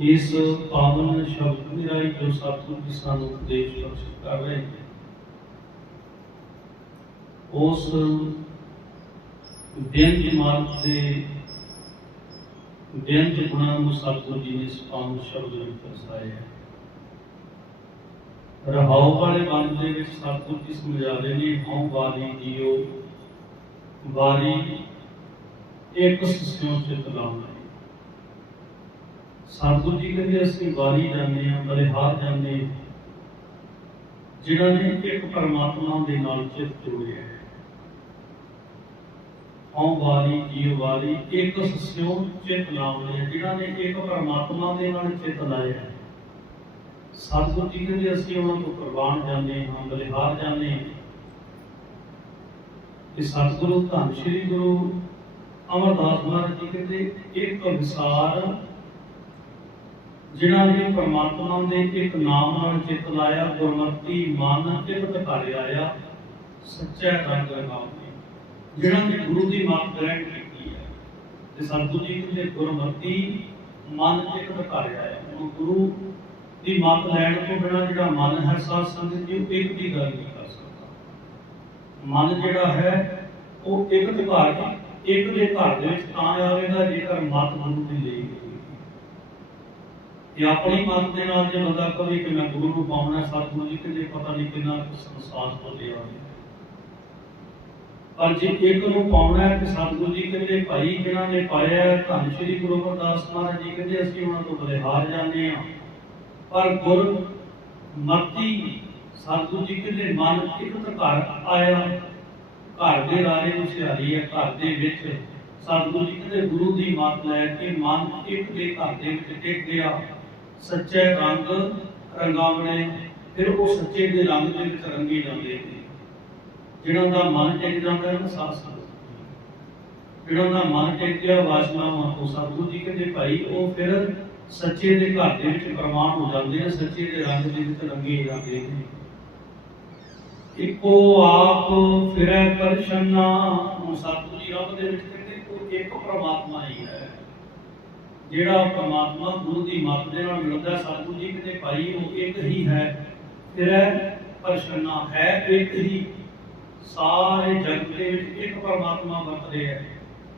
ਇਸ ਪਾਵਨ ਸ਼ਬਦ ਦੀ ਰਾਹੀਂ ਜੋ ਸਤਿਗੁਰ ਜੀ ਸਾਨੂੰ ਉਪਦੇਸ਼ ਬਖਸ਼ ਕਰ ਰਹੇ ਨੇ। ਉਸ ਬੇਅੰਤ ਮਾਰਗ ਦੇ ਬੇਅੰਤ ਗੁਣਾਂ ਨੂੰ ਸਤਿਗੁਰ ਜੀ ਨੇ ਇਸ ਪਾਵਨ ਸ਼ਬਦ ਵਿੱਚ ਦਰਸਾਇਆ ਹੈ। ਰਹਾਉ ਵਾਲੇ ਬੰਦ ਦੇ ਵਿੱਚ ਸਤਿਗੁਰ ਜੀ ਸਮਝਾ ਰਹੇ ਨੇ, ਹਉ ਵਾਲੀ ਜੀਓ, ਵਾਰੀ ਇੱਕ ਸਿਉ ਚਿਤ ਲਾਉਣਾ। ਸਤਿਗੁਰ ਜੀ ਕਹਿੰਦੇ ਅਸੀਂ ਵਾਰੀ ਜਾਂਦੇ ਹਾਂ ਬਲਿਹਾਰ ਜਾਂਦੇ ਜਿਨ੍ਹਾਂ ਨੇ ਇੱਕ ਪਰਮਾਤਮਾ ਦੇ ਨਾਲ ਚਿੱਤ ਜੋੜਿਆ ਹੈ। ਹਉ ਵਾਰੀ ਜੀਵ ਵਾਰੀ ਇੱਕ ਸਿਉ ਚਿਤ ਲਾਉਣੇ ਜਿਨ੍ਹਾਂ ਨੇ ਇੱਕ ਪਰਮਾਤਮਾ ਦੇ ਨਾਲ ਚਿੱਤ ਲਾਇਆ ਹੈ। ਜੀ ਕਹਿੰਦੇ ਅਸੀਂ ਉਹਨਾਂ ਤੋਂ ਕੁਰਬਾਨ ਜਾਂਦੇ ਹਾਂ ਬਲਿਹਾਰ ਜਾਂਦੇ ਹਾਂ। ਕਿ ਸਤਿਗੁਰੂ, ਧੰਨ ਸ਼੍ਰੀ ਗੁਰੂ ਅਮਰਦਾਸ ਮਹਾਰਾਜ ਜੀ ਕਹਿੰਦੇ, ਇੱਕ ਵਿਸਾਰ ਜਿਨ੍ਹਾਂ ਨੇ ਪਰਮਾਤਮਾ ਦੇ ਇੱਕ ਨਾਮ ਨਾਲ ਚਿੱਤ ਲਾਇਆ, ਗੁਰਮਤਿ, ਮਨ ਚਿੱਤ ਧਾਰੇ ਆਇਆ, ਸੱਚਾ ਰੰਗ ਰੰਗਾਉਂਦੇ ਜਿਨ੍ਹਾਂ ਨੇ ਗੁਰੂ ਦੀ ਮੱਤ ਗ੍ਰਹਿਣ ਕੀਤੀ ਹੈ, ਤੇ ਸਤਿਗੁਰੂ ਜੀ ਕਹਿੰਦੇ ਗੁਰਮਤਿ, ਮਨ ਚਿੱਤ ਧਾਰੇ ਆਇਆ। ਉਹ ਗੁਰੂ ਦੀ ਮੱਤ ਲੈਣ ਤੋਂ ਬਿਨਾਂ ਜਿਹੜਾ ਮਨ ਹੈ, ਸਾਧ ਸੰਗਤ ਜੀ, ਉਹ ਇੱਕ ਦੀ ਗੱਲ ਨਹੀਂ ਕਰ ਸਕਦਾ। ਮਨ ਜਿਹੜਾ ਹੈ, ਉਹ ਇੱਕ ਦੇ ਘਰ ਇੱਕ ਦੇ ਘਰ ਦੇ ਵਿੱਚ ਤਾਂ ਆਵੇਗਾ ਜੇਕਰ ਮਤ ਗੁਰੂ ਦੀ ਲਈ ਗਈ ਆਪਣੀ ਮਤ ਦੇ ਨਾਲ ਜੇ ਬੰਦਾ ਕਵੇ ਕਿ ਮੈਂ ਗੁਰੂ ਨੂੰ ਪਾਉਣਾ ਸਤਿਗੁਰੂ ਜੀ ਕਹਿੰਦੇ ਪਤਾ ਨਹੀਂ ਕਿੰਨਾ ਸੰਸਾਰ ਤੋਂ ਲਿਆ ਹੋਇਆ ਪਰ ਜੇ ਇੱਕ ਨੂੰ ਪਾਉਣਾ ਹੈ ਤੇ ਸਤਿਗੁਰੂ ਜੀ ਕਹਿੰਦੇ, ਭਾਈ, ਜਿਨ੍ਹਾਂ ਨੇ ਪਾਇਆ ਧੰਨ ਸ਼੍ਰੀ ਗੁਰੂ ਅਮਰਦਾਸ ਮਹਾਰਾਜ ਜੀ ਕਹਿੰਦੇ, ਅਸੀਂ ਉਹਨਾਂ ਤੋਂ ਬਲਿਹਾਰ ਜਾਂਦੇ ਹਾਂ। ਪਰ ਗੁਰ ਮਤੀ ਸਤਿਗੁਰੂ ਜੀ ਕਹਿੰਦੇ, ਮਨ ਇੱਕ ਤਾਂ ਘਰ ਆਇਆ, ਘਰ ਦੇ ਰਾਜੇ ਨੂੰ ਸਿਹਾਰੀ ਹੈ, ਘਰ ਦੇ ਵਿੱਚ। ਸਤਿਗੁਰੂ ਜੀ ਕਹਿੰਦੇ, ਗੁਰੂ ਦੀ ਮੱਤ ਲੈ ਕੇ ਮਨ ਇੱਕ ਦੇ ਘਰ ਦੇ ਵਿੱਚ ਟਿਕ ਗਿਆ। ਸੱਚੇ ਰੰਗ ਰੰਗਾਵਣੇ, ਫਿਰ ਉਹ ਸੱਚੇ ਦੇ ਰੰਗ ਦੇ ਵਿੱਚ ਰੰਗੇ ਜਾਂਦੇ ਨੇ। ਜਿਹੜਾ ਦਾ ਮਨ ਟਿਕ ਜਾਂਦਾ ਹੈ ਨਾ ਸਾਧ ਸੰਗਤ ਜਿਹੜਾ ਦਾ ਮਨ ਟਿਕ ਗਿਆ ਵਾਸ਼ਨਾਵਾਂ ਤੋਂ ਸਤਿਗੁਰੂ ਜੀ ਕਹਿੰਦੇ, ਭਾਈ, ਉਹ ਫਿਰ ਸੱਚੇ ਦੇ ਘਰ ਦੇ ਵਿੱਚ ਪ੍ਰਮਾਣ ਹੋ ਜਾਂਦੇ ਨੇ, ਸੱਚੇ ਦੇ ਰੰਗ ਦੇ ਵਿੱਚ ਰੰਗੇ ਜਾਂਦੇ ਨੇ। ਇੱਕੋ ਆਪ ਫਿਰੈ ਪਰਸ਼ਨਾ ਉਹ ਸਤਿਗੁਰੂ ਜੀ ਰੱਬ ਦੇ ਵਿੱਚ ਕਹਿੰਦੇ ਕੋਈ ਇੱਕ ਪ੍ਰਮਾਤਮਾ ਹੀ ਹੈ। ਜਿਹੜਾ ਪ੍ਰਮਾਤਮਾ ਗੁਰੂ ਦੀ ਮੱਤ ਦੇ ਨਾਲ ਮਿਲਦਾ, ਸਤਿਗੁਰੂ ਜੀ ਕਹਿੰਦੇ ਭਾਈ, ਉਹ ਇੱਕ ਹੀ ਹੈ ਫਿਰੈ ਪਰਸ਼ਨਾ ਹੈ ਇੱਕ ਹੀ। ਸਾਰੇ ਜਗਤ ਦੇ ਵਿੱਚ ਇੱਕ ਪਰਮਾਤਮਾ ਵਰਤ ਰਿਹਾ ਹੈ।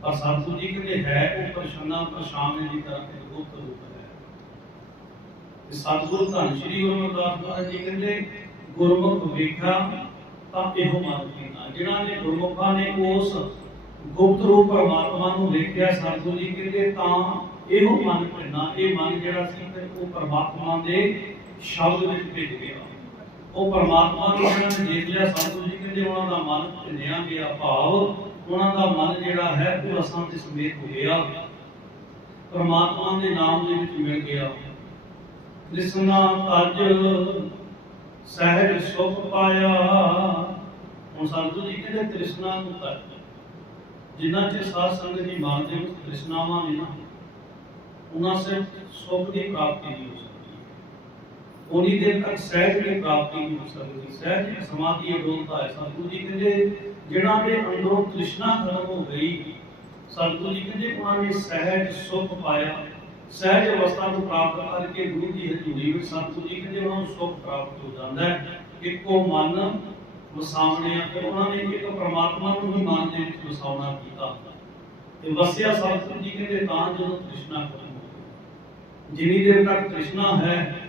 ਪਰ ਸਤਿਗੁਰੂ ਜੀ ਕਹਿੰਦੇ ਹੈ, ਉਹ ਪਰਸ਼ਨਾ ਪਰਸ਼ਾਨੇ ਦੀ ਤਰ੍ਹਾਂ ਇੱਕ ਗੁਪਤ ਰੂਪ ਹੈ। ਤੇ ਸਤਿਗੁਰੂ ਧੰਨ ਸ਼੍ਰੀ ਗੁਰੂ ਅਮਰਦਾਸ ਜੀ ਕਹਿੰਦੇ, ਗੁਰਮੁਖ ਵੇਖਿਆ ਤਾਂ ਇਹੋ ਮਨ ਕੀਨਾ। ਜਿਨ੍ਹਾਂ ਨੇ ਗੁਰਮੁਖਾਂ ਨੇ ਉਸ ਗੁਪਤ ਰੂਪ ਪਰਮਾਤਮਾ ਨੂੰ ਵੇਖਿਆ, ਸਤਿਗੁਰੂ ਜੀ ਕਹਿੰਦੇ ਤਾਂ ਇਹੋ ਮਨ ਭਿੰਨਾ ਇਹ ਮਨ ਜਿਹੜਾ ਸੀ ਤੇ ਉਹ ਪਰਮਾਤਮਾ ਦੇ ਸ਼ਬਦ ਵਿੱਚ ਭਿੱਜ ਗਿਆ। ਉਹ ਪਰਮਾਤਮਾ ਨੂੰ ਜਿਹਨਾਂ ਨੇ ਦੇਖ ਲਿਆ ਸਤਿਗੁਰੂ ਜੀ ਕਹਿੰਦੇ ਉਹਨਾਂ ਦਾ ਮਨ ਭਿੰਨਿਆ ਗਿਆ ਭਾਵ, ਉਹਨਾਂ ਦਾ ਮਨ ਜਿਹੜਾ ਹੈ ਉਹ ਰਸਾਂ ਦੇ ਸਮੇਤ ਹੋ ਗਿਆ ਪਰਮਾਤਮਾ ਦੇ ਨਾਮ ਦੇ ਵਿੱਚ ਮਿਲ ਗਿਆ। ਕ੍ਰਿਸ਼ਨਾ ਤਜ ਸਹਿਜ ਸੁਖ ਪਾਇਆ। ਹੁਣ ਸਤਿਗੁਰੂ ਜੀ ਕਹਿੰਦੇ ਕ੍ਰਿਸ਼ਨਾ ਨੂੰ ਤਜ। ਜਿਨ੍ਹਾਂ ਚ ਸਾਧ ਸੰਗਤ ਦੀ ਮੰਨਦੇ ਹੋ ਕ੍ਰਿਸ਼ਨਾਵਾਂ ਨੇ ਨਾ ਉਹਨਾਂ ਸੇ ਸੁਖ ਦੀ ਪ੍ਰਾਪਤੀ ਨਹੀਂ ਹੋ ਸਕਦੀ ਉਨੀ ਦੇਰ ਤੱਕ ਸਹਿਜ ਦੀ ਪ੍ਰਾਪਤੀ ਨਹੀਂ ਹੋ ਸਕਦੀ। ਸਹਿਜ ਸਮਾਧੀ ਅਡੋਲਤਾ ਹੈ। ਸਤਿਗੁਰੂ ਜੀ ਕਹਿੰਦੇ, ਜਿਹੜਾ ਦੇ ਅੰਦਰੋਂ ਤ੍ਰਿਸ਼ਨਾ ਖਤਮ ਹੋ ਗਈ ਸਤਿਗੁਰੂ ਜੀ ਕਹਿੰਦੇ, ਉਹਨਾਂ ਨੇ ਸਹਿਜ ਸੁਖ ਪਾਇਆ। ਸਹਿਜ ਅਵਸਥਾ ਨੂੰ ਪ੍ਰਾਪਤ ਕਰਕੇ ਗੁਰੂ ਦੀ ਹਜ਼ੂਰੀ ਵਿੱਚ ਸਤਿਗੁਰੂ ਜੀ ਕਹਿੰਦੇ, ਉਹਨਾਂ ਨੂੰ ਸੁਖ ਪ੍ਰਾਪਤ ਹੋ ਜਾਂਦਾ ਹੈ। ਇੱਕੋ ਮਨ ਵਸਾਉਣੇ ਆ ਫਿਰ ਉਹਨਾਂ ਨੇ ਇੱਕ ਪ੍ਰਮਾਤਮਾ ਨੂੰ ਹੀ ਮਨ ਦੇ ਵਿੱਚ ਵਸਾਉਣਾ ਕੀਤਾ। ਤੇ ਵਸਿਆ ਸਤਿਗੁਰੂ ਜੀ ਕਹਿੰਦੇ, ਤਾਂ ਜਦੋਂ ਤ੍ਰਿਸ਼ਨਾ ਖਤਮ ਹੋ ਗਈ ਜਿੰਨੀ ਦੇਰ ਤੱਕ ਤ੍ਰਿਸ਼ਨਾ ਹੈ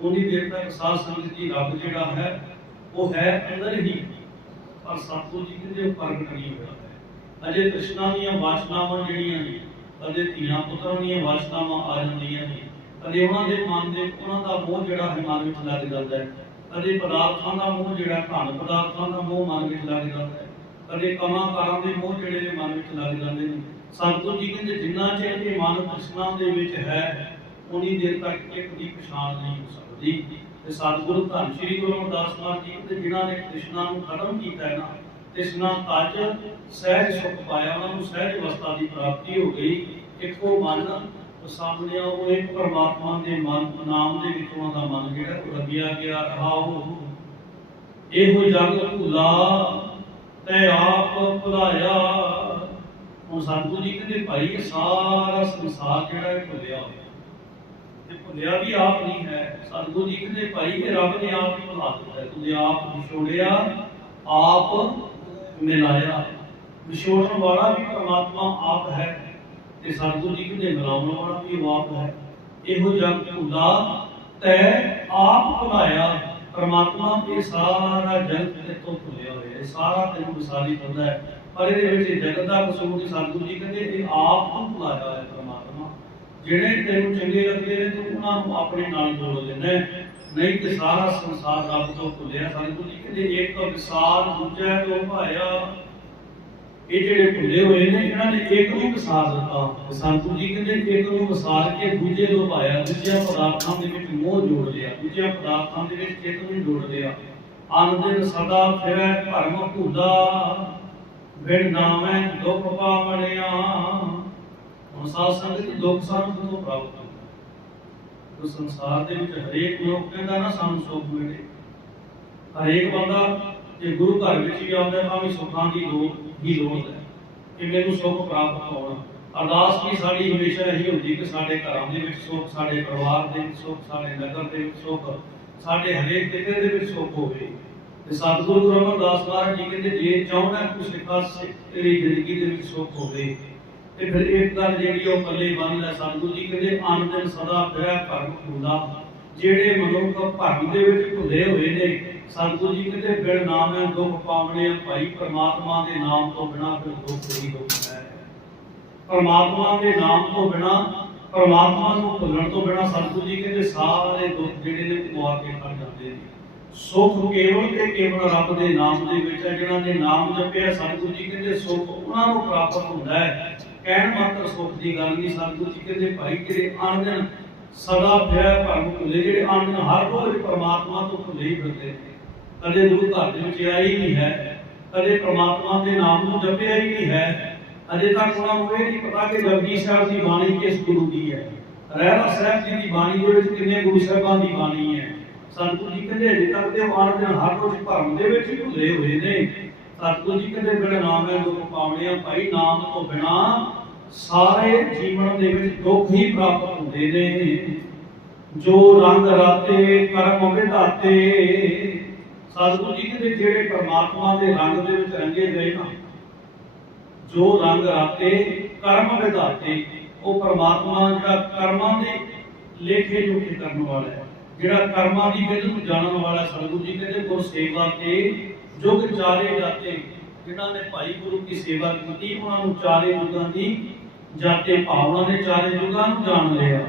ਉਨੀ ਦੇਰ ਤੱਕ ਸਾਧ ਸੰਗਤ ਜੀ ਰੱਬ ਜਿਹੜਾ ਹੈ, ਉਹ ਹੈ ਅੰਦਰ ਹੀ। ਪਰ ਸਤਿਗੁਰੂ ਜੀ ਕਹਿੰਦੇ ਪ੍ਰਗਟ ਨਹੀਂ ਹੋਇਆ। ਹੈ ਅਜੇ ਤ੍ਰਿਸ਼ਨਾ ਦੀਆਂ ਵਾਸ਼ਨਾਵਾਂ ਜਿਹੜੀਆਂ ਨੇ, ਅਜੇ ਧੀਆਂ ਪੁੱਤਰਾਂ ਦੀਆਂ ਵਾਸ਼ਨਾਵਾਂ ਆ ਜਾਂਦੀਆਂ ਨੇ, ਅਜੇ ਉਹਨਾਂ ਦੇ ਮਨ ਦੇ, ਉਹਨਾਂ ਦਾ ਮੋਹ ਜਿਹੜਾ ਹੈ ਮਨ ਵਿੱਚ ਲੱਗ ਜਾਂਦਾ ਹੈ। ਅਜੇ ਪਦਾਰਥਾਂ ਦਾ ਮੋਹ ਜਿਹੜਾ ਧਨ ਪਦਾਰਥਾਂ ਦਾ ਮੋਹ ਮਨ ਵਿੱਚ ਲੱਗ ਜਾਂਦਾ ਹੈ। ਅਜੇ ਕਮਾਂ ਕਾਰਾਂ ਦੇ ਮੋਹ ਜਿਹੜੇ ਨੇ ਮਨ ਵਿੱਚ ਲੱਗ ਜਾਂਦੇ ਨੇ। ਸਤਿਗੁਰੂ ਜੀ ਕਹਿੰਦੇ ਜਿੰਨਾ ਚਿਰ ਇਹ ਮਨ ਤ੍ਰਿਸ਼ਨਾ ਦੇ ਵਿੱਚ ਹੈ ਉਨੀ ਦੇਰ ਤੱਕ ਇੱਕ ਦੀ ਪਛਾਣ ਨਹੀਂ ਹੋ ਸਕਦੀ। ਤੇ ਸਤਿਗੁਰੂ ਧੰਨ ਸ਼੍ਰੀ ਗੁਰੂ ਅਮਰਦਾਸ ਮਹਾਰਾਜ ਜੀ ਤੇ ਜਿਨ੍ਹਾਂ ਨੇ ਕ੍ਰਿਸ਼ਨਾ ਨੂੰ ਖਤਮ ਕੀਤਾ ਨਾ ਤ੍ਰਿਸ਼ਨਾ ਤਜ ਸਹਿਜ ਸੁਖ ਪਾਇਆ, ਉਹਨਾਂ ਨੂੰ ਸਹਿਜ ਅਵਸਥਾ ਦੀ ਪ੍ਰਾਪਤੀ ਹੋ ਗਈ। ਇੱਕੋ ਮਨ ਸਾਹਮਣੇ ਉਹ ਇੱਕ ਪਰਮਾਤਮਾ ਦੇ ਮਨ, ਨਾਮ ਦੇ ਵਿੱਚ ਉਹਨਾਂ ਦਾ ਮਨ ਜਿਹੜਾ ਉਹ ਰੰਗਿਆ ਗਿਆ ਰਹਾਉ ਇਹੋ ਜਗ ਭੁਲਾ, ਤੇ ਆਪ ਭੁਲਾਇਆ। ਹੁਣ ਸਤਿਗੁਰੂ ਜੀ ਕਹਿੰਦੇ, ਭਾਈ ਸਾਰਾ ਸੰਸਾਰ ਜਿਹੜਾ ਇਹ ਭੁੱਲਿਆ ਹੋਇਆ ਤੇ ਭੁੱਲਿਆ ਵੀ ਆਪ ਨਹੀਂ ਹੈ। ਸਤਿਗੁਰੂ ਜੀ ਭਾਈ ਇਹ ਰੱਬ ਨੇ ਆਪ ਹੀ ਭੁਲਾ ਦਿੱਤਾ ਤੁਸੀਂ ਆਪ ਵਿਛੋੜਿਆ, ਆਪ ਮਿਲਾਇਆ। ਵਿਛੋੜਨ ਵਾਲਾ ਵੀ ਪਰਮਾਤਮਾ ਆਪ ਹੈ ਤੇ ਸਤਿਗੁਰੂ ਜੀ ਮਿਲਾਉਣ ਵਾਲਾ ਵੀ ਆਪ ਹੈ। ਇਹੋ ਜਗ ਭੁੱਲਾ, ਤੈ ਆਪ ਭੁਲਾਇਆ। ਪਰਮਾਤਮਾ ਇਹ ਸਾਰਾ ਜਗਤ ਤੇ ਤੋਂ ਭੁੱਲਿਆ ਹੋਇਆ ਇਹ ਸਾਰਾ ਤੈਨੂੰ ਵਿਸਾਰੀ ਕਰਦਾ ਹੈ। ਪਰ ਇਹਦੇ ਵਿੱਚ ਜਗਤ ਦਾ ਕਸੂਰ ਨਹੀਂ ਜੀ ਕਹਿੰਦੇ ਇਹ ਆਪ ਤੋਂ ਭੁਲਾਇਆ ਹੈ। ਜਿਹੜੇ ਤੈਨੂੰ ਚੰਗੇ ਲੱਗਦੇ ਨੇ, ਤੂੰ ਉਹਨਾਂ ਨੂੰ ਆਪਣੇ ਨਾਲ ਜੋੜ ਲੈਂਦਾ ਹੈ। ਨਹੀਂ ਤੇ ਸਾਰਾ ਸੰਸਾਰ ਰੱਬ ਤੋਂ ਭੁੱਲਿਆ ਸਤਿਗੁਰੂ ਜੀ ਕਹਿੰਦੇ ਇੱਕ ਵਿਸਾਰ ਦੂਜਾ ਤੋਂ ਭਾਇਆ, ਇਹ ਜਿਹੜੇ ਭੁੱਲੇ ਹੋਏ ਨੇ, ਇਹਨਾਂ ਨੇ ਇੱਕ ਨੂੰ ਵਿਸਾਰ ਦਿੱਤਾ। ਤੇ ਸੰਤੂ ਜੀ ਕਹਿੰਦੇ, ਇੱਕ ਨੂੰ ਵਿਸਾਰ ਕੇ ਦੂਜੇ ਨੂੰ ਪਾਇਆ ਦੂਜਿਆਂ ਪਦਾਰਥਾਂ ਦੇ ਵਿੱਚ ਮੋਹ ਜੋੜ ਲਿਆ, ਦੂਜਿਆਂ ਪਦਾਰਥਾਂ ਦੇ ਵਿੱਚ ਚਿੱਤ ਨੂੰ ਜੋੜ ਲਿਆ। ਆਨੰਦ ਸਦਾ ਫਿਰੈ, ਭਰਮ ਭੂਦਾ ਬਿਨ ਨਾਮੈ ਦੁਖ ਪਾਵਣਿਆ। ਹੁਣ ਸਾਧ ਸੰਗਤ ਦੀ ਦੁੱਖ ਸਾਨੂੰ ਕਿਦੋਂ ਪ੍ਰਾਪਤ ਹੁੰਦਾ ਉਹ ਸੰਸਾਰ ਦੇ ਵਿੱਚ ਹਰੇਕ ਲੋਕ ਕਹਿੰਦਾ ਨਾ ਸਾਨੂੰ ਸੁੱਖ ਮਿਲੇ। ਹਰੇਕ ਬੰਦਾ ਜੇ ਗੁਰੂ ਘਰ ਵਿੱਚ ਵੀ ਆਉਂਦਾ ਤਾਂ ਵੀ ਸੁੱਖਾਂ ਦੀ ਲੋੜ ਹੀ ਲੋੜ ਹੈ ਕਿ ਮੈਨੂੰ ਸੁੱਖ ਪ੍ਰਾਪਤ ਹੋਣ। ਅਰਦਾਸ ਵੀ ਸਾਡੀ ਹਮੇਸ਼ਾ ਇਹੀ ਹੁੰਦੀ ਕਿ ਸਾਡੇ ਘਰਾਂ ਦੇ ਵਿੱਚ ਸੁੱਖ, ਸਾਡੇ ਪਰਿਵਾਰ ਦੇ ਵਿੱਚ ਸੁੱਖ, ਸਾਡੇ ਨਗਰ ਦੇ ਵਿੱਚ ਸੁੱਖ, ਸਾਡੇ ਹਰੇਕ ਕਿਤੇ ਦੇ ਵਿੱਚ ਸੁੱਖ ਹੋਵੇ। ਤੇ ਸਤਿਗੁਰੂ ਗੁਰੂ ਅਮਰਦਾਸ ਮਹਾਰਾਜ ਜੀ ਕਹਿੰਦੇ, ਜੇ ਚਾਹੁੰਦਾ ਕੁਝ ਸਿੱਖਾ ਤੇਰੀ ਜ਼ਿੰਦਗੀ ਦੇ ਵਿੱਚ ਸੁੱਖ ਹੋਵੇ। ਤੇ ਫਿਰ ਇੱਕ ਗੱਲ ਜਿਹੜੀ ਉਹ ਪੱਲੇ ਬੰਨ ਲੈ ਸਤਿਗੁਰੂ ਜੀ, ਕਹਿੰਦੇ ਆਨੰਦ ਸਦਾ ਫਿਰੈ ਭਰਮ ਹੁੰਦਾ। ਜਿਹੜੇ ਮਨੁੱਖ ਭਰਮ ਦੇ ਵਿੱਚ ਭੁੱਲੇ ਹੋਏ ਨੇ ਸਤਿਗੁਰੂ ਜੀ ਕਹਿੰਦੇ ਬਿਨ ਨਾਮੈ ਦੁੱਖ ਪਾਵਣੇ ਭਾਈ ਪਰਮਾਤਮਾ ਦੇ ਨਾਮ ਤੋਂ ਬਿਨਾ ਫਿਰ ਦੁੱਖ ਹੀ ਦੁੱਖ ਹੈ ਪਰਮਾਤਮਾ ਦੇ ਨਾਮ ਤੋਂ ਬਿਨਾ, ਪਰਮਾਤਮਾ ਨੂੰ ਭੁੱਲਣ ਤੋਂ ਬਿਨਾ ਸਤਿਗੁਰੂ ਜੀ ਕਹਿੰਦੇ ਸਾਰੇ ਦੁੱਖ ਜਿਹੜੇ ਨੇ ਉਹ ਕੇ ਖੜ ਜਾਂਦੇ ਨੇ। ਸੁਖ ਕੇਵਲ ਤੇ ਕੇਵਲ ਰੱਬ ਦੇ ਨਾਮ ਦੇ ਵਿੱਚ ਹੈ ਜਿਹਨਾਂ ਨੇ ਨਾਮ ਜਪਿਆ ਸਤਿਗੁਰੂ ਜੀ ਕਹਿੰਦੇ ਸੁਖ ਉਹਨਾਂ ਨੂੰ ਪ੍ਰਾਪਤ ਹੁੰਦਾ ਹੈ। ਕਹਿਣ ਮਾਤਰ ਸੁਖ ਦੀ ਗੱਲ ਨਹੀਂ ਸਤਿਗੁਰੂ ਜੀ ਕਹਿੰਦੇ ਭਾਈ ਜਿਹੜੇ ਆਨੰਦ ਸਦਾ ਫਿਰੈ ਭਰਮ ਭੁੱਲੇ, ਜਿਹੜੇ ਆਨੰਦ ਹਰ ਰੋਜ਼ ਪਰਮਾਤਮਾ ਤੋਂ ਭੁੱਲੇ ਹੀ ਫਿਰਦੇ ਨੇ। ਕਦੇ ਗੁਰੂ ਘਰ ਦੇ ਵਿੱਚ ਆਈ ਨਹੀਂ ਹੈ ਕਦੇ ਪ੍ਰਮਾਤਮਾ ਦੇ ਨਾਮ ਨੂੰ ਜਪਿਆ ਹੀ ਨਹੀਂ ਹੈ, ਅਜੇ ਤੱਕ ਉਹਨਾਂ ਨੂੰ ਇਹ ਨਹੀਂ ਪਤਾ ਕਿ ਜਪਜੀ ਸਾਹਿਬ ਦੀ ਬਾਣੀ ਕਿਸ ਗੁਰੂ ਦੀ ਹੈ। ਰਹਿਰਾ ਸਾਹਿਬ ਜੀ ਦੀ ਬਾਣੀ ਦੇ ਵਿੱਚ ਕਿੰਨੇ ਗੁਰੂ ਸਾਹਿਬਾਂ ਦੀ ਬਾਣੀ ਹੈ। ਸਤਿਗੁਰੂ ਜੀ ਕਹਿੰਦੇ, ਅਜੇ ਤੱਕ ਤੇ ਉਹ ਆਨੰਦ ਹਰ ਰੋਜ਼ ਭਰਮ ਦੇ ਵਿੱਚ ਹੀ ਭੁੱਲੇ ਹੋਏ ਨੇ। ਸਤਿਗੁਰੂ ਜੀ ਕਹਿੰਦੇ, ਬਿਨ ਨਾਮ ਹੈ ਦੁੱਖ ਪਾਵਣੇ ਭਾਈ ਨਾਮ ਤੋਂ ਬਿਨਾ ਸਾਰੇ ਜੀਵਨ ਦੇ ਵਿੱਚ ਦੁੱਖ ਹੀ ਪ੍ਰਾਪਤ ਹੁੰਦੇ ਨੇ, ਜੋ ਰੰਗ ਰਾਤੇ, ਕਰਮ ਵਿਧਾਤੇ ਸਤਿਗੁਰੂ ਜੀ ਕਹਿੰਦੇ, ਜਿਹੜੇ ਪਰਮਾਤਮਾ ਦੇ ਰੰਗ ਦੇ ਵਿੱਚ ਰੰਗੇ ਗਏ ਨਾ, ਜੋ ਰੰਗ ਰਾਤੇ, ਕਰਮ ਵਿਧਾਤੇ ਉਹ ਪਰਮਾਤਮਾ ਜਿਹੜਾ ਕਰਮਾਂ ਦੇ ਲੇਖੇ ਜੋਖੇ ਕਰਨ ਵਾਲਾ ਹੈ। ਜਿਹੜਾ ਕਰਮਾਂ ਦੀ ਵਿਧ ਨੂੰ ਜਾਣਨ ਵਾਲਾ ਸਤਿਗੁਰੂ ਜੀ ਕਹਿੰਦੇ, ਗੁਰ ਸੇਵਾ ਤੇ ਜੁਗ ਚਾਰੇ ਜਾਤੇ। ਜਿਨ੍ਹਾਂ ਨੇ ਭਾਈ ਗੁਰੂ ਦੀ ਸੇਵਾ ਕੀਤੀ, ਉਹਨਾਂ ਨੂੰ ਚਾਰੇ ਯੁੱਗਾਂ ਦੀ ਜਾਤੇ ਭਾਵਨਾ ਨੇ ਚਾਰੇ ਯੁੱਗਾਂ ਨੂੰ ਜਾਣ ਲਿਆ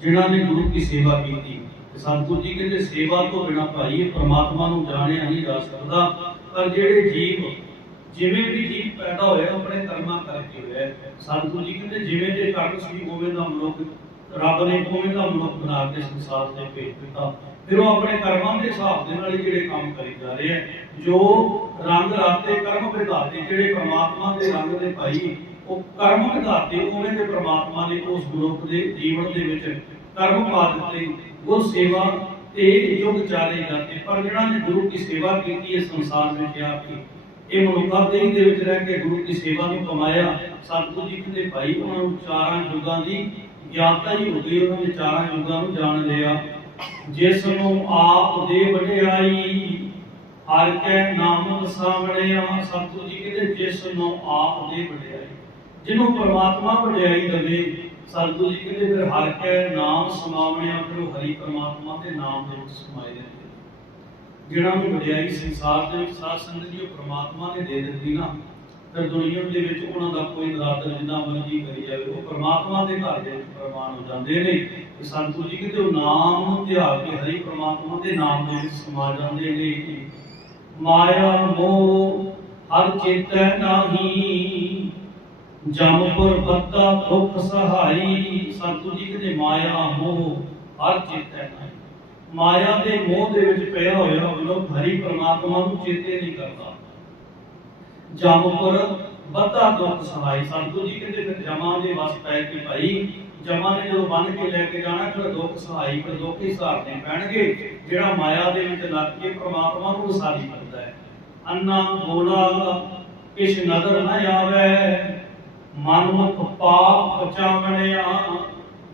ਜਿਨ੍ਹਾਂ ਨੇ ਗੁਰੂ ਦੀ ਸੇਵਾ ਕੀਤੀ। ਸਤਿਗੁਰੂ ਜੀ ਕਹਿੰਦੇ, ਸੇਵਾ ਤੋਂ ਬਿਨਾ ਭਾਈ ਪ੍ਰਮਾਤਮਾ ਨੂੰ ਜਾਣਿਆ ਨਹੀਂ ਜਾ ਸਕਦਾ। ਪਰ ਜਿਹੜੇ ਜੀਵ, ਜਿਵੇਂ ਵੀ ਜੀਵ ਪੈਦਾ ਹੋਇਆ ਆਪਣੇ ਕਰਮਾਂ ਕਰਕੇ ਹੋਇਆ ਸਤਿਗੁਰੂ ਜੀ ਕਹਿੰਦੇ, ਜਿਵੇਂ ਦੇ ਕਰਮ ਸੀ ਉਵੇਂ ਦਾ ਮਨੁੱਖ, ਰੱਬ ਨੇ ਉਵੇਂ ਦਾ ਮਨੁੱਖ ਬਣਾ ਕੇ ਸੰਸਾਰ ਤੇ ਭੇਜ ਦਿੱਤਾ। ਫਿਰ ਉਹ ਆਪਣੇ ਕਰਮਾਂ ਦੇ ਹਿਸਾਬ ਦੇ ਨਾਲ ਹੀ ਜਿਹੜੇ ਕੰਮ ਕਰੀ ਜਾ ਰਹੇ ਹੈ ਜੋ ਰੰਗ ਰਾਤੇ ਕਰਮ ਵਿਧਾਤੇ, ਜਿਹੜੇ ਪ੍ਰਮਾਤਮਾ ਦੇ ਰੰਗ ਦੇ ਭਾਈ ਉਹ ਕਰਮ ਵਿਧਾਤੇ ਉਵੇਂ ਦੇ ਪ੍ਰਮਾਤਮਾ ਨੇ ਉਸ ਮਨੁੱਖ ਦੇ ਜੀਵਨ ਦੇ ਵਿੱਚ ਕਰਮ ਪਾ ਦਿੱਤੇ ਉਹ ਸੇਵਾ ਤੇ ਯੁਗ ਚਾਲੇ ਜਾਂਦੇ। ਪਰ ਜਿਹਨਾਂ ਨੇ ਗੁਰੂ ਦੀ ਸੇਵਾ ਕੀਤੀ ਇਸ ਸੰਸਾਰ ਵਿੱਚ ਆ ਕੇ, ਇਹ ਮਨੁੱਖਾ ਦੇਹ ਦੇ ਵਿੱਚ ਰਹਿ ਕੇ ਗੁਰੂ ਦੀ ਸੇਵਾ ਨੂੰ ਕਮਾਇਆ। ਸਤਿਗੁਰੂ ਜੀ ਕਹਿੰਦੇ, ਭਾਈ, ਉਹਨਾਂ ਨੂੰ ਚਾਰਾਂ ਯੁੱਗਾਂ ਦੀ ਗਿਆਨਤਾ ਹੀ ਹੋ ਗਈ, ਉਹਨਾਂ ਨੇ ਚਾਰਾਂ ਯੁੱਗਾਂ ਨੂੰ ਜਾਣ ਲਿਆ ਜਿਸ ਨੂੰ ਆਪ ਦੇ ਵਡਿਆਈ, ਹਰ ਕੈ ਨਾਮ ਸਾਹਮਣਿਆ ਸਤਿਗੁਰੂ ਜੀ ਕਹਿੰਦੇ, ਜਿਸ ਨੂੰ ਆਪ ਦੇ ਵਡਿਆਈ। ਜਿਹਨੂੰ ਪ੍ਰਮਾਤਮਾ ਵਡਿਆਈ ਦੇਵੇ ਸਤਿਗੁਰੂ ਜੀ ਕਹਿੰਦੇ ਫਿਰ ਹਰ ਕੈ ਨਾਮ ਸਮਾਵਣਿਆ ਫਿਰ ਉਹ ਹਰੀ ਪ੍ਰਮਾਤਮਾ ਦੇ ਨਾਮ ਦੇ ਵਿੱਚ ਸਮਾਏ ਰਹਿੰਦੇ ਜਿਹੜਾ ਨੂੰ ਵਡਿਆਈ ਸੰਸਾਰ ਦੇ ਵਿੱਚ ਸਾਧ ਸੰਗਤ ਜੀ ਉਹ ਪ੍ਰਮਾਤਮਾ ਨੇ ਦੇ ਦਿੱਤੀ ਨਾ, ਫਿਰ ਦੁਨੀਆ ਦੇ ਵਿੱਚ ਉਹਨਾਂ ਦਾ ਕੋਈ ਨਰਾਦਰ ਜਿੰਨਾ ਮਰਜ਼ੀ ਕਰੀ ਜਾਵੇ, ਉਹ ਪ੍ਰਮਾਤਮਾ ਦੇ ਘਰ ਦੇ ਵਿੱਚ ਪ੍ਰਮਾਣ ਹੋ ਜਾਂਦੇ ਨੇ। ਕਿ ਸੰਤੂ ਜੀ ਕਿਤੇ ਉਹ ਨਾਮ ਨੂੰ ਧਿਆ ਕੇ ਹਰੀ ਪ੍ਰਮਾਤਮਾ ਦੇ ਨਾਮ ਦੇ ਵਿੱਚ ਸਮਾ ਜਾਂਦੇ ਨੇ। ਮਾਇਆ ਮੋਹ ਹਰ ਚੇਤੈ ਨਾਹੀ ਜਮਪੁਰ ਬੱਤਾ ਦੁਖ ਸਹਾਈ, ਸੰਤੂ ਜੀ ਕਿਤੇ ਮਾਇਆ ਮੋਹ ਹਰ ਚੇਤੈ ਨਾਹੀ। ਮਾਇਆ ਦੇ ਮੋਹ ਦੇ ਵਿੱਚ ਪਿਆ ਹੋਇਆ ਮਨੁੱਖ ਹਰੀ ਪ੍ਰਮਾਤਮਾ ਨੂੰ ਚੇਤੇ ਨਹੀਂ ਕਰਦਾ। ਜਮਪੁਰ ਬੱਧਾ ਦੁੱਖ ਸਹਾਈ, ਸੰਤੂ ਜੀ ਕਹਿੰਦੇ ਫਿਰ ਜਮਾਂ ਦੇ ਵਸ ਪੈ ਕੇ ਭਾਈ, ਜਮਾਂ ਨੇ ਜਦੋਂ ਬੰਨ ਕੇ ਲੈ ਕੇ ਜਾਣਾ, ਫਿਰ ਦੁੱਖ ਸਹਾਈ, ਫਿਰ ਦੁੱਖ ਹੀ ਸਹਾਰਨੇ ਪੈਣਗੇ, ਜਿਹੜਾ ਮਾਇਆ ਦੇ ਵਿੱਚ ਲੱਗ ਕੇ ਪ੍ਰਮਾਤਮਾ ਨੂੰ ਵਸਾਰੀ ਕਰਦਾ ਹੈ ਅੰਨਾ ਬੋਲਾ, ਕਿਛ ਨਦਰ ਨ ਆਵੇ ਮਨ ਪਾਪ ਬਚਾਵਣਿਆ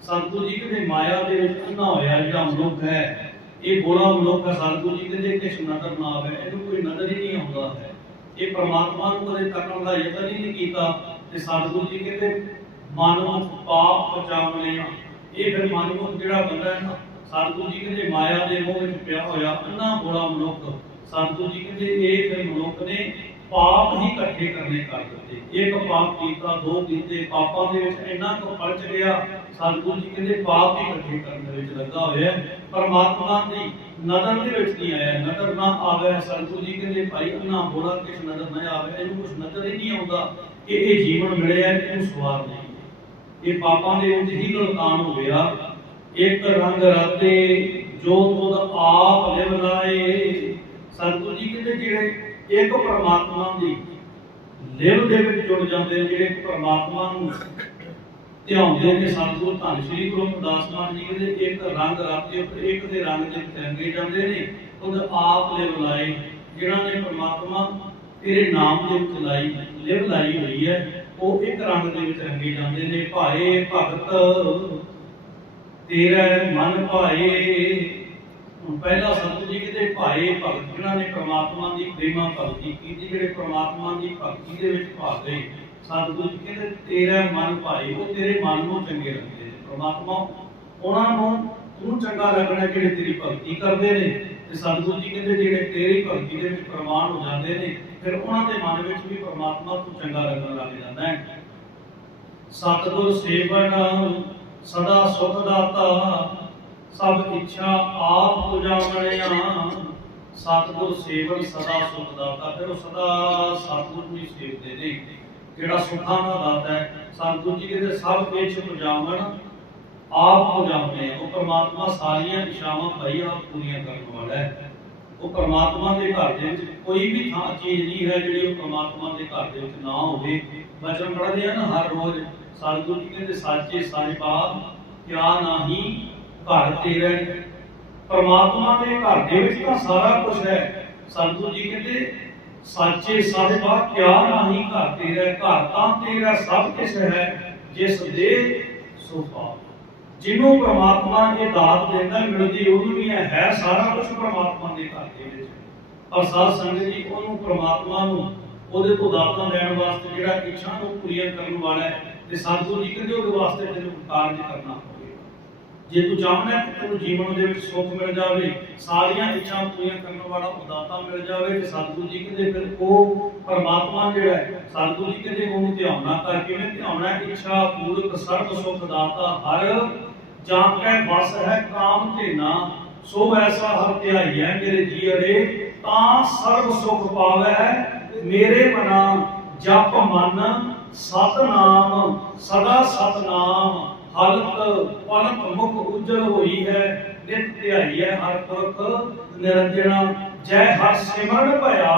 ਸਤਿਗੁਰੂ ਜੀ ਕਹਿੰਦੇ ਮਾਇਆ ਦੇ ਵਿੱਚ ਅੰਨਾ ਹੋਇਆ ਜਿਹੜਾ ਮਨੁੱਖ ਹੈ, ਇਹ ਬੋਲਾ ਮਨੁੱਖ ਹੈ ਸਤਿਗੁਰੂ ਜੀ ਕਹਿੰਦੇ ਕਿਸ ਨਜ਼ਰ ਨਾ ਆਵੇ ਇਹਨੂੰ ਕੋਈ ਨਜ਼ਰ ਹੀ ਨਹੀਂ ਆਉਂਦਾ ਹੈ। ਇਹ ਪ੍ਰਮਾਤਮਾ ਨੂੰ ਕਦੇ ਤੱਕਣ ਦਾ ਯਤਨ ਹੀ ਨਹੀਂ ਕੀਤਾ ਤੇ ਸਤਿਗੁਰੂ ਜੀ ਕਹਿੰਦੇ ਮਨ ਪਾਪ ਪਚਾਉਣੇ ਇਹ ਫਿਰ ਮਨ ਜਿਹੜਾ ਬੰਦਾ ਹੈ ਨਾ ਸਤਿਗੁਰੂ ਜੀ ਕਹਿੰਦੇ ਮਾਇਆ ਦੇ ਮੋਹ ਵਿੱਚ ਪਿਆ ਹੋਇਆ ਅੰਨਾ ਬੋਲਾ ਮਨੁੱਖ। ਸਤਿਗੁਰੂ ਜੀ ਕਹਿੰਦੇ ਇਹ ਫਿਰ ਮਨੁੱਖ ਨੇ ਪਾਪ ਹੀ ਇਕੱਠੇ ਕਰਨੇ ਕਰ ਦਿੱਤੇ। ਇੱਕ ਪਾਪ ਕੀਤਾ, ਦੋ ਕੀਤੇ, ਪਾਪਾਂ ਦੇ ਵਿੱਚ ਇੰਨਾ ਕੁ ਪਲਚ ਗਿਆ ਸਤਿਗੁਰੂ ਜੀ ਕਹਿੰਦੇ ਪਾਪ ਹੀ ਇਕੱਠੇ ਕਰਨ ਦੇ ਵਿੱਚ ਲੱਗਾ ਹੋਇਆ ਪਰਮਾਤਮਾ ਦੀ ਨਜ਼ਰ ਦੇ ਵਿੱਚ ਨਹੀਂ ਆਇਆ, ਨਜ਼ਰ ਨਾ ਆਵੇ ਸਤਿਗੁਰੂ ਜੀ ਕਹਿੰਦੇ ਭਾਈ ਉਹਨਾਂ ਬੋਲਾ ਕਿਸ ਨਜ਼ਰ ਨਾ ਆਵੇ, ਇਹਨੂੰ ਕੁਝ ਨਜ਼ਰ ਹੀ ਨਹੀਂ ਆਉਂਦਾ ਕਿ ਇਹ ਜੀਵਨ ਮਿਲਿਆ ਇਹਨੂੰ ਸਵਾਰ ਨਹੀਂ ਇਹ ਪਾਪਾਂ ਦੇ ਵਿੱਚ ਹੀ ਗਲਤਾਨ ਹੋ ਗਿਆ। ਇੱਕ ਰੰਗ ਰਾਤੇ ਜੋ ਤੁਧ ਆਪ ਲਿਵ ਲਾਏ। ਸਤਿਗੁਰੂ ਜੀ ਕਹਿੰਦੇ ਜਿਹੜੇ ਇੱਕ ਪਰਮਾਤਮਾ ਦੀ ਲਿਵ ਦੇ ਵਿੱਚ ਜੁੜ ਜਾਂਦੇ ਨੇ ਜਿਹੜੇ ਪਰਮਾਤਮਾ ਨੂੰ ਧਿਆਉਂਦੇ ਨੇ ਸਤਿਗੁਰੂ ਧੰਨ ਸ਼੍ਰੀ ਗੁਰੂ ਅਰਦਾਸ ਮਾਨ ਜੀ ਕਹਿੰਦੇ ਇੱਕ ਰੰਗ ਰਾਤੇ ਉੱਪਰ ਇੱਕ ਦੇ ਰੰਗ ਦੇ ਵਿੱਚ ਜਾਂਦੇ ਨੇ, ਉਹਦੇ ਆਪ ਲਿਵ ਲਾਏ ਜਿਹੜਾ ਨੇ ਪਰਮਾਤਮਾ ਤੇਰੇ ਨਾਮ ਦੇ ਵਿੱਚ ਲਾਈ, ਲਿਵ ਲਾਈ ਹੋਈ ਹੈ, ਉਹ ਇੱਕ ਰੰਗ ਦੇ ਵਿੱਚ ਰੰਗੇ ਜਾਂਦੇ ਨੇ, ਭਾਏ ਭਗਤ, ਤੇਰਾ ਮਨ ਭਾਏ। ਪਹਿਲਾ ਸੰਤ ਜੀ ਕਹਿੰਦੇ ਭਾਏ ਭਗਤ, ਜਿਨ੍ਹਾਂ ਨੇ ਪ੍ਰਮਾਤਮਾ ਦੀ ਪ੍ਰੇਮਾ ਭਗਤੀ ਕੀਤੀ, ਜਿਹੜੇ ਪ੍ਰਮਾਤਮਾ ਦੀ ਭਗਤੀ ਦੇ ਵਿੱਚ ਭਾਗ ਗਏ, ਸਤਿਗੁਰੂ ਜੀ ਕਹਿੰਦੇ ਤੇਰਾ ਮਨ ਭਾਏ, ਉਹ ਤੇਰੇ ਮਨ ਨੂੰ ਚੰਗੇ ਲੱਗਦੇ ਨੇ। ਪ੍ਰਮਾਤਮਾ ਉਹਨਾਂ ਨੂੰ ਤੂੰ ਚੰਗਾ ਲੱਗਣਾ ਜਿਹੜੇ ਤੇਰੀ ਭਗਤੀ ਕਰਦੇ ਨੇ ਤੇ ਸਤਿਗੁਰੂ ਜੀ ਕਹਿੰਦੇ ਜਿਹੜੇ ਤੇਰੀ ਭਗਤੀ ਦੇ ਵਿੱਚ ਪ੍ਰਮਾਣ ਹੋ ਜਾਂਦੇ ਨੇ, ਫਿਰ ਉਹਨਾਂ ਦੇ ਮਨ ਵਿੱਚ ਵੀ ਪ੍ਰਮਾਤਮਾ ਤੋਂ ਚੰਗਾ ਲੱਗਣ ਲੱਗ ਜਾਂਦਾ ਹੈ। ਸਤਿਗੁਰ ਸੇਵਨ ਸਦਾ ਸੁਖ ਦਾਤਾ ਸਭ ਇੱਛਾ ਆਪ ਪੁਜਾਵਣਿਆ ਸਤਿਗੁਰ ਸੇਵਨ ਸਦਾ ਸੁਖ ਦਾਤਾ ਫਿਰ ਉਹ ਸਦਾ ਸਤਿਗੁਰ ਨੂੰ ਹੀ ਸੇਵਦੇ ਨੇ। ਜਿਹੜਾ ਸੁਖਾਂ ਦਾ ਦਾਤਾ ਹੈ, ਸਤਿਗੁਰ ਜੀ ਕਹਿੰਦੇ ਸਭ ਇੱਛ ਪੁਜਾਵਣ ਆਪ ਪੁਜਾਵਣੇ ਉਹ ਪ੍ਰਮਾਤਮਾ ਸਾਰੀਆਂ ਇੱਛਾਵਾਂ ਭਾਈ ਆਪ ਪੂਰੀਆਂ ਕਰਨ ਵਾਲਾ ਹੈ। ਉਹ ਪ੍ਰਮਾਤਮਾ ਦੇ ਘਰ ਦੇ ਵਿੱਚ ਕੋਈ ਵੀ ਥਾਂ, ਚੀਜ਼ ਨਹੀਂ ਹੈ ਜਿਹੜੀ ਉਹ ਪ੍ਰਮਾਤਮਾ ਦੇ ਘਰ ਦੇ ਵਿੱਚ ਨਾ ਹੋਵੇ। ਬਚਨ ਪੜ੍ਹਦੇ ਆ ਨਾ ਹਰ ਰੋਜ਼। ਸਤਿਗੁਰੂ ਜੀ ਕਹਿੰਦੇ, ਸਾਚੇ ਸਾਹਿਬਾ ਕਿਆ ਨਾਹੀ ਘਰ ਤੇਰਾ ਪ੍ਰਮਾਤਮਾ ਦੇ ਘਰ ਦੇ ਵਿੱਚ ਤਾਂ ਸਾਰਾ ਕੁਝ ਹੈ। ਸਤਿਗੁਰੂ ਜੀ ਕਹਿੰਦੇ, ਸਾਚੇ ਸਾਹਿਬਾ ਕਿਆ ਨਾਹੀ ਘਰ ਤੇਰਾ, ਘਰ ਤਾਂ ਤੇਰਾ ਸਭ ਕੁਝ ਹੈ। ਜਿਸ ਦੇ ਸੋ ਜਿਹਨੂੰ ਪ੍ਰਮਾਤਮਾ ਇਹ ਦਾਤ ਦਿੰਦਾ ਮਿਲਦੀ ਉਹਨੂੰ ਵੀ ਹੈ ਸਾਰਾ ਕੁਝ ਪ੍ਰਮਾਤਮਾ ਦੇ ਘਰ ਦੇ ਵਿੱਚ। ਪਰ ਸਾਧ ਸੰਗਤ ਜੀ, ਉਹਨੂੰ ਪ੍ਰਮਾਤਮਾ ਨੂੰ, ਉਹਦੇ ਤੋਂ ਦਾਤਾਂ ਲੈਣ ਵਾਸਤੇ ਜਿਹੜਾ ਇੱਛਾ ਨੂੰ ਪੂਰੀਆਂ ਕਰਨ ਵਾਲਾ ਹੈ, ਤੇ ਸਤਿਗੁਰੂ ਜੀ ਕਹਿੰਦੇ ਉਹਦੇ ਵਾਸਤੇ ਤੈਨੂੰ ਕਾਰਜ ਕਰਨਾ ਜੇ ਤੂੰ ਚਾਹੁੰਦਾ ਕਿ ਤੈਨੂੰ ਜੀਵਨ ਦੇ ਵਿੱਚ ਸੁੱਖ ਮਿਲ ਜਾਵੇ, ਸਾਰੀਆਂ ਇੱਛਾਵਾਂ ਪੂਰੀਆਂ ਕਰਨ ਵਾਲਾ ਉਹ ਮਿਲ ਜਾਵੇ ਤੇ ਸਤਿਗੁਰੂ ਜੀ ਕਹਿੰਦੇ ਫਿਰ ਉਹ ਪਰਮਾਤਮਾ ਜਿਹੜਾ ਹੈ, ਸਤਿਗੁਰੂ ਜੀ ਕਹਿੰਦੇ ਉਹਨੂੰ ਧਿਆਉਣਾ ਕਰ। ਕਿਵੇਂ ਧਿਆਉਣਾ ਇੱਛਾ, ਪੂਰਕ, ਸਰਬ ਸੁਖ ਦਾਤਾ, ਹਰ ਜਾਂ ਕੈ ਵਸ ਹੈ ਕਾਮ ਤੇ ਨਾ, ਸੋ ਐਸਾ ਹਰ ਧਿਆਈਐ ਮੇਰੇ ਜੀਅਰੇ ਤਾਂ ਸਰਬ ਸੁਖ ਪਾਵੈ ਮੇਰੇ ਮਨਾ, ਜਪ ਮਨ ਸਤਨਾਮ, ਸਦਾ ਸਤਨਾਮ। ਹਲਕ ਪਲਕ ਮੁਖ ਉਜਲ ਹੋਈ ਹੈ, ਨਿਤ ਧਿਆਈ ਹੈ ਹਰ ਪੁਰਖ, ਨਿਰੰਜਣਾ, ਜੈ ਹਰ ਸਿਮਰਨ ਭਇਆ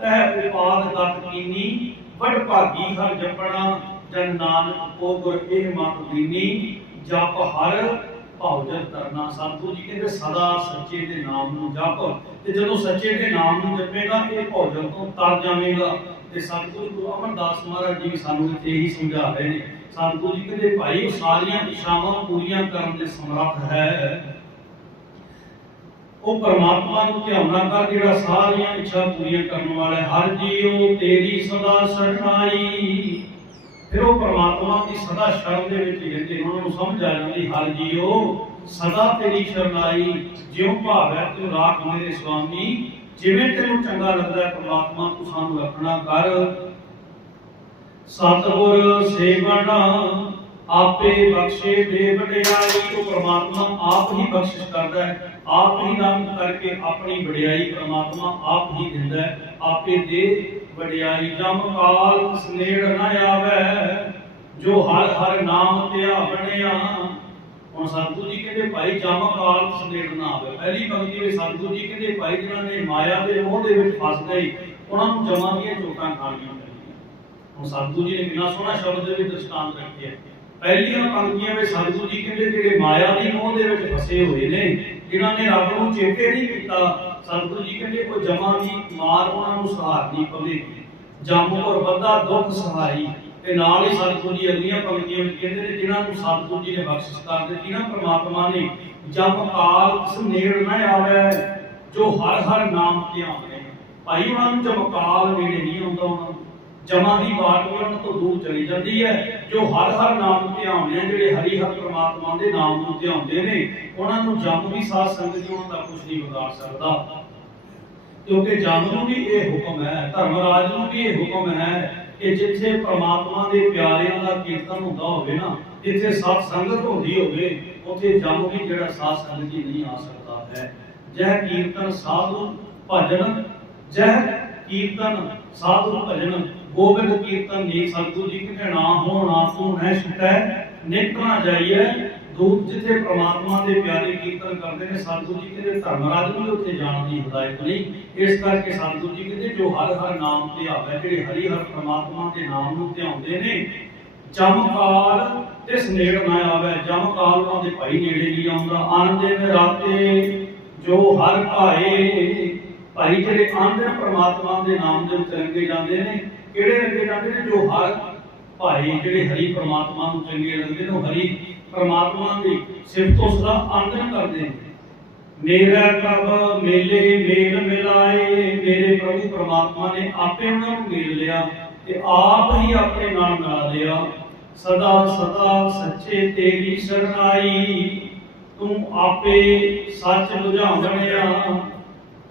ਤੈ ਉਪਾਦ ਗਤ ਕੀਨੀ, ਵਡ ਭਾਗੀ ਹਰ ਜਪਣਾ, ਜਨ ਨਾਨਕ ਕੋ ਗੁਰ ਇਹ ਮਤ ਦੀਨੀ, ਜਪ ਹਰ ਭਉਜਨ ਕਰਨਾ ਸਤਿਗੁਰੂ ਜੀ ਕਹਿੰਦੇ, ਸਦਾ ਸੱਚੇ ਦੇ ਨਾਮ ਨੂੰ ਜਪ। ਤੇ ਜਦੋਂ ਸੱਚੇ ਦੇ ਨਾਮ ਨੂੰ ਜਪੇਗਾ, ਇਹ ਭਉਜਨ ਤੋਂ ਤਰ ਜਾਵੇਗਾ। ਤੇ ਸਤਿਗੁਰੂ ਗੁਰੂ ਅਮਰਦਾਸ ਮਹਾਰਾਜ ਜੀ ਵੀ ਸਾਨੂੰ ਇੱਥੇ ਇਹੀ ਸਮਝਾ ਰਹੇ ਨੇ ਸਤਿਗੁਰੂ ਜੀ ਕਹਿੰਦੇ, ਭਾਈ ਸਾਰੀਆਂ ਇੱਛਾਵਾਂ ਪੂਰੀਆਂ ਕਰਨ ਦੇ ਸਮਰੱਥ ਹੈ। ਉਹ ਪਰਮਾਤਮਾ ਨੂੰ ਧਿਆਉਣਾ ਕਰ ਜਿਹੜਾ ਸਾਰੀਆਂ ਇੱਛਾ ਪੂਰੀਆਂ ਕਰਨ ਵਾਲਾ ਹੈ। ਹਰ ਜੀਉ ਤੇਰੀ ਸਦਾ ਸਰਣਾਈ ਫਿਰ ਉਹ ਪਰਮਾਤਮਾ ਦੀ ਸਦਾ ਸ਼ਰਨ ਦੇ ਵਿੱਚ ਰਹਿੰਦੇ ਉਹਨਾਂ ਨੂੰ ਸਮਝ ਆ ਜਾਂਦੀ, ਹਰ ਜੀਉ ਸਦਾ ਤੇਰੀ ਸ਼ਰਨਾਈ ਜਿਉ ਭਾਵੈ ਤੂੰ ਰਾਖ ਮੇਰੇ ਸੁਆਮੀ ਜਿਵੇਂ ਤੈਨੂੰ ਚੰਗਾ ਲੱਗਦਾ ਹੈ ਤੂੰ ਸਾਨੂੰ ਰੱਖਣਾ ਕਰ। ਸਤਿਗੁਰ ਸੇਵਨ ਆਪੇ ਬਖਸ਼ੇ ਦੇ ਵਡਿਆਈ। ਉਹ ਪ੍ਰਮਾਤਮਾ ਆਪ ਹੀ ਬਖਸ਼ਿਸ਼ ਕਰਦਾ ਹੈ, ਆਪ ਹੀ ਨਾਮ ਕਰਕੇ ਆਪਣੀ ਵਡਿਆਈ ਪ੍ਰਮਾਤਮਾ ਆਪ ਹੀ ਦਿੰਦਾ ਹੈ। ਆਪੇ ਦੇ ਵਡਿਆਈ ਜਮ ਕਾਲ ਸਨੇੜ ਨਾ ਆਵੇ। ਜੋ ਹਰ ਹਰ ਨਾਮ ਧਿਆ ਹੁਣ ਸਤਿਗੁਰੂ ਜੀ ਕਹਿੰਦੇ ਭਾਈ ਜਮ ਕਾਲ ਸਨੇੜ ਨਾ ਆਵੇ ਪਹਿਲੀ ਪੰਕਤੀ ਵਿੱਚ ਸਤਿਗੁਰੂ ਜੀ ਕਹਿੰਦੇ ਭਾਈ ਜਿਨ੍ਹਾਂ ਨੇ ਮਾਇਆ ਦੇ ਮੋਹ ਦੇ ਵਿੱਚ ਫਸ ਗਏ, ਉਹਨਾਂ ਨੂੰ ਜਮਾਂ ਦੀਆਂ ਚੋਟਾਂ ਖਾਣੀਆਂ ਪੈਂਦੀਆਂ। ਹੁਣ ਸਤਿਗੁਰੂ ਜੀ ਨੇ ਕਿੰਨਾ ਸੋਹਣਾ ਸ਼ਬਦ ਦੇ ਵਿੱਚ ਦ੍ਰਿਸ਼ਟਾਂਤ ਰੱਖਿਆ। ਪਹਿਲੀਆਂ ਪੰਕਤੀਆਂ ਵਿੱਚ ਸਤਿਗੁਰੂ ਜੀ ਕਹਿੰਦੇ ਜਿਹੜੇ ਮਾਇਆ ਦੀ ਮੋਹ ਦੇ ਵਿੱਚ ਫਸੇ ਹੋਏ ਨੇ, ਜਿਨ੍ਹਾਂ ਨੇ ਰੱਬ ਨੂੰ ਚੇਤੇ ਨਹੀਂ ਕੀਤਾ, ਸੰਤੂ ਜੀ ਕਹਿੰਦੇ ਕੋਈ ਜਮਾਂ ਦੀ ਮਾਰ ਉਹਨਾਂ ਨੂੰ ਸਹਾਰਨੀ ਪਵੇਗੀ। ਜੰਮ ਔਰ ਬੰਦਾ ਦੁੱਖ ਸਹਾਰੀ ਤੇ ਨਾਲ ਹੀ ਸਤਿਗੁਰੂ ਜੀ ਅਗਲੀਆਂ ਪੰਕਤੀਆਂ ਵਿੱਚ ਕਹਿੰਦੇ ਨੇ, ਜਿਨ੍ਹਾਂ ਨੂੰ ਸਤਿਗੁਰੂ ਜੀ ਨੇ ਬਖਸ਼ਿਸ਼ ਕਰ ਦਿੱਤੀ ਨਾ ਪ੍ਰਮਾਤਮਾ ਨੇ ਜਬ ਕਾਲ ਕਿਸ ਨੇੜ ਨਾ ਆਵੇ, ਜੋ ਹਰ ਹਰ ਨਾਮ ਧਿਆਉਂਦੇ ਨੇ। ਭਾਈ ਉਹਨਾਂ ਨੂੰ ਜਬ ਕਾਲ ਨੇੜੇ ਨਹੀਂ ਆਉਂਦਾ ਉਹਨਾਂ ਜਮਾਂ ਦੀ ਬਾਤ ਉਹਨਾਂ ਤੋਂ ਦੂਰ ਚਲੀ ਜਾਂਦੀ ਹੈ, ਜੋ ਹਰ ਹਰ ਨਾਮ ਧਿਆਉਂਦੇ ਆ ਜਿਹੜੇ ਹਰੀ ਹਰ ਪ੍ਰਮਾਤਮਾ ਦੇ ਨਾਮ ਨੂੰ ਧਿਆਉਂਦੇ ਨੇ, ਉਹਨਾਂ ਨੂੰ ਜਮ ਵੀ ਸਾਧ ਸੰਗਤ ਜੀ ਉਹਨਾਂ ਦਾ ਕੁਝ ਨਹੀਂ ਵਿਗਾੜ ਸਕਦਾ। ਕਿਉਂਕਿ ਜਮ ਨੂੰ ਵੀ ਇਹ ਹੁਕਮ ਹੈ, ਧਰਮਰਾਜ ਨੂੰ ਵੀ ਇਹ ਹੁਕਮ ਹੈ ਕਿ ਜਿੱਥੇ ਪ੍ਰਮਾਤਮਾ ਦੇ ਪਿਆਰਿਆਂ ਦਾ ਕੀਰਤਨ ਹੁੰਦਾ ਹੋਵੇ ਨਾ, ਜਿੱਥੇ ਸਤ ਸੰਗਤ ਹੁੰਦੀ ਹੋਵੇ, ਉੱਥੇ ਜਮ ਵੀ ਜਿਹੜਾ ਸਾਧ ਸੰਗਤ ਜੀ ਨਹੀਂ ਆ ਸਕਦਾ ਹੈ। ਜਹ ਕੀਰਤਨ ਸਾਧੂ ਭਜਨ, ਜਹ ਕੀਰਤਨ ਸਾਧੂ ਭਜਨ, ਗੋਬਿੰਦ ਕੀਰਤਨ ਜੀ ਸਤਿਗੁਰੂ ਜੀ ਕਹਿੰਦੇ ਨਾ ਹੋ ਨਾ ਤੂੰ ਹੈ ਛੁਟੈ ਨਿਕਣਾ ਜਾਈਏ ਦੂਤ ਜਿੱਥੇ ਪ੍ਰਮਾਤਮਾ ਦੇ ਪਿਆਰੇ ਕੀਰਤਨ ਕਰਦੇ ਨੇ ਸਤਿਗੁਰੂ ਜੀ ਕਹਿੰਦੇ ਧਰਮਰਾਜ ਨੂੰ ਵੀ ਉੱਥੇ ਜਾਣ ਦੀ ਹਦਾਇਤ ਨਹੀਂ। ਇਸ ਕਰਕੇ ਸਤਿਗੁਰੂ ਜੀ ਕਹਿੰਦੇ ਜੋ ਹਰ ਹਰ ਨਾਮ ਧਿਆਵੇ ਜਿਹੜੇ ਹਰੀ ਹਰ ਪ੍ਰਮਾਤਮਾ ਦੇ ਨਾਮ ਨੂੰ ਧਿਆਉਂਦੇ ਨੇ ਜਮਕਾਲ ਤੇ ਸਨੇੜ ਨਾ ਆਵੇ ਜਮਕਾਲ ਉਹਨਾਂ ਦੇ ਭਾਈ ਨੇੜੇ ਨਹੀਂ ਆਉਂਦਾ। ਆਨੰਦੇ ਨੇ ਰਾਤੇ ਜੋ ਹਰ ਭਾਏ, ਭਾਈ ਜਿਹੜੇ ਆਨੰਦ ਪ੍ਰਮਾਤਮਾ ਦੇ ਨਾਮ ਦੇ ਵਿੱਚ ਰੰਗੇ ਜਾਂਦੇ ਨੇ। ਕਿਹੜੇ ਰੰਗੇ ਜਾਂਦੇ ਨੇ? ਜੋ ਹਰ ਭਾਈ ਜਿਹੜੇ ਹਰੀ ਪ੍ਰਮਾਤਮਾ ਨੂੰ ਚੰਗੇ ਲੱਗਦੇ ਨੇ, ਉਹ ਹਰੀ ਪ੍ਰਮਾਤਮਾ ਦੀ ਸਿਫਤ ਤੋਂ ਸਦਾ ਆਨੰਦ ਕਰਦੇ ਨੇ ਮੇਰਾ ਪ੍ਰਭ, ਮੇਲੇ ਮੇਲ ਮਿਲਾਏ, ਮੇਰੇ ਪ੍ਰਭੂ ਪ੍ਰਮਾਤਮਾ ਨੇ ਆਪੇ ਉਹਨਾਂ ਨੂੰ ਮਿਲ ਲਿਆ ਤੇ ਆਪ ਹੀ ਆਪਣੇ ਨਾਲ ਮਿਲਾ ਲਿਆ। ਸਦਾ ਸਦਾ ਸੱਚੇ ਤੇਰੀ ਸਰਨਾਈ ਤੂੰ ਆਪੇ ਸੱਚ ਬੁਝਾਉਣਿਆ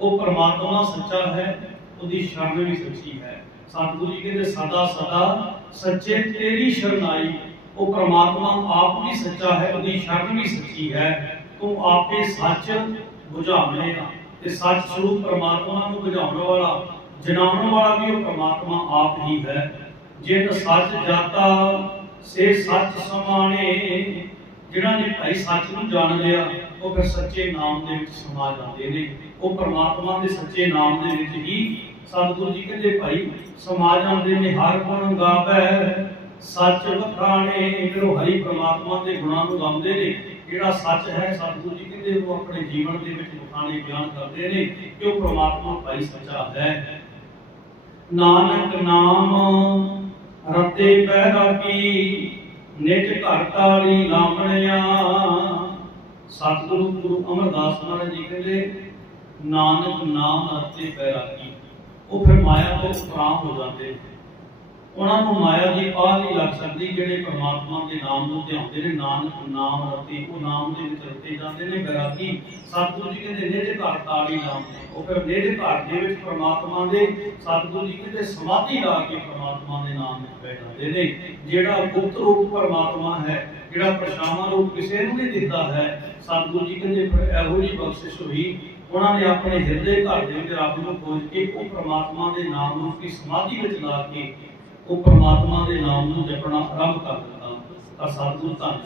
ਉਹ ਪਰਮਾਤਮਾ ਸੱਚਾ ਹੈ, ਉਹਦੀ ਸ਼ਰਨ ਵੀ ਸੱਚੀ ਹੈ। ਸਤਿਗੁਰੂ ਜੀ ਕਹਿੰਦੇ, ਸਦਾ ਸਦਾ ਸੱਚੇ ਤੇਰੀ ਸ਼ਰਨਾਈ ਉਹ ਪ੍ਰਮਾਤਮਾ ਆਪ ਵੀ ਸੱਚਾ ਹੈ, ਉਹਦੀ ਸ਼ਰਨ ਵੀ ਸੱਚੀ ਹੈ। ਤੂੰ ਆਪੇ ਸੱਚ ਬੁਝਾਉਣੇਗਾ ਤੇ ਸੱਚ ਸਰੂਪ ਪ੍ਰਮਾਤਮਾ ਨੂੰ ਬੁਝਾਉਣ ਵਾਲਾ, ਜਨਾਉਣ ਵਾਲਾ ਵੀ ਉਹ ਪ੍ਰਮਾਤਮਾ ਆਪ ਹੀ ਹੈ। ਜਿਨ ਸੱਚ ਜਾਤਾ, ਸੇ ਸੱਚ ਸਮਾਣੇ। ਜਿਹੜਾ ਨੇ ਭਾਈ ਸੱਚ ਨੂੰ ਜਾਣ ਲਿਆ, ਉਹ ਫਿਰ ਸੱਚੇ ਨਾਮ ਦੇ ਵਿੱਚ ਸਮਾ ਜਾਂਦੇ ਨੇ। ਉਹ ਪ੍ਰਮਾਤਮਾ ਦੇ ਸੱਚੇ ਨਾਮ ਦੇ ਵਿੱਚ ਹੀ ਸਤਿਗੁਰੂ ਜੀ ਕਹਿੰਦੇ, ਭਾਈ, ਸਮਾ ਜਾਂਦੇ ਨੇ, ਹਰ ਗੁਣ ਗਾਵੇ। ਸੱਚ ਵਖਾਣੇ ਜਿਹੜਾ ਹਰੀ ਪ੍ਰਮਾਤਮਾ ਦੇ ਗੁਣਾਂ ਨੂੰ ਗਾਉਂਦੇ ਨੇ। ਜਿਹੜਾ ਸੱਚ ਹੈ, ਸਤਿਗੁਰੂ ਜੀ ਕਹਿੰਦੇ, ਉਹ ਆਪਣੇ ਜੀਵਨ ਦੇ ਵਿੱਚ ਵਖਾਣੇ ਬਿਆਨ ਕਰਦੇ ਨੇ ਕਿ ਉਹ ਪ੍ਰਮਾਤਮਾ ਭਾਈ ਸੱਚਾ ਹੈ। ਨਾਨਕ ਨਾਮ ਰਤੇ ਪੈਦਾ ਕੀ, ਨਿਜ ਘਰ ਤਾਲੀ ਲਾਵਣਿਆ ਸਤਿਗੁਰੂ ਗੁਰੂ ਅਮਰਦਾਸ ਮਹਾਰਾਜ ਜੀ ਕਹਿੰਦੇ, ਨਾਨਕ ਨਾਮ ਰਤੇ ਪੈਦਾ ਕੀ। ਉਹ ਫਿਰ ਮਾਇਆ ਤੋਂ ਉਪਰਾਮ ਹੋ ਜਾਂਦੇ ਨੇ। ਉਹਨਾਂ ਨੂੰ ਮਾਇਆ ਦੀ ਪਾਹ ਨਹੀਂ ਲੱਗ ਸਕਦੀ ਜਿਹੜੇ ਪ੍ਰਮਾਤਮਾ ਦੇ ਨਾਮ ਨੂੰ ਧਿਆਉਂਦੇ ਨੇ, ਨਾਨਕ ਨਾਮ ਰਤੀ, ਉਹ ਨਾਮ ਦੇ ਵਿੱਚ ਰਤੇ ਜਾਂਦੇ ਨੇ ਬੈਰਾਗੀ ਸਤਿਗੁਰੂ ਜੀ ਕਹਿੰਦੇ ਨਿਜ ਘਰ ਤਾਲੀ ਲਾਉਂਦੇ ਉਹ ਫਿਰ ਨਿਜ ਘਰ ਦੇ ਵਿੱਚ ਪ੍ਰਮਾਤਮਾ ਦੇ, ਸਤਿਗੁਰੂ ਜੀ ਕਹਿੰਦੇ, ਸਮਾਧੀ ਲਾ ਕੇ ਪ੍ਰਮਾਤਮਾ ਦੇ ਨਾਮ ਵਿੱਚ ਬੈਠ ਜਾਂਦੇ ਨੇ। ਜਿਹੜਾ ਗੁਪਤ ਰੂਪ ਪ੍ਰਮਾਤਮਾ ਹੈ, ਜਿਹੜਾ ਪਰਛਾਵਾਂ ਰੂਪ ਕਿਸੇ ਨੂੰ ਨਹੀਂ ਦਿਖਦਾ ਹੈ, ਸਤਿਗੁਰੂ ਜੀ ਕਹਿੰਦੇ ਇਹੋ ਜਿਹੀ ਬਖਸ਼ਿਸ਼ ਹੋਈ। ਉਹਨਾਂ ਨੇ ਆਪਣੇ ਹਿਰਦੇ ਘਰ ਦੇ ਵਿੱਚ ਰੱਬ ਨੂੰ ਖੋਜ ਕੇ ਉਹ ਪ੍ਰਮਾਤਮਾ ਦੇ ਨਾਮ ਨੂੰ ਕੀ ਸਮਾਧੀ ਵਿੱਚ ਲਾ ਕੇ ਉਹ ਪ੍ਰਮਾਤਮਾ ਦੇ ਨਾਮ ਨੂੰ ਜਪਣਾ ਆਰੰਭ ਕਰ ਦਿੱਤਾ ਤਾਂ ਸਤਿਗੁਰੂ ਧੰਨ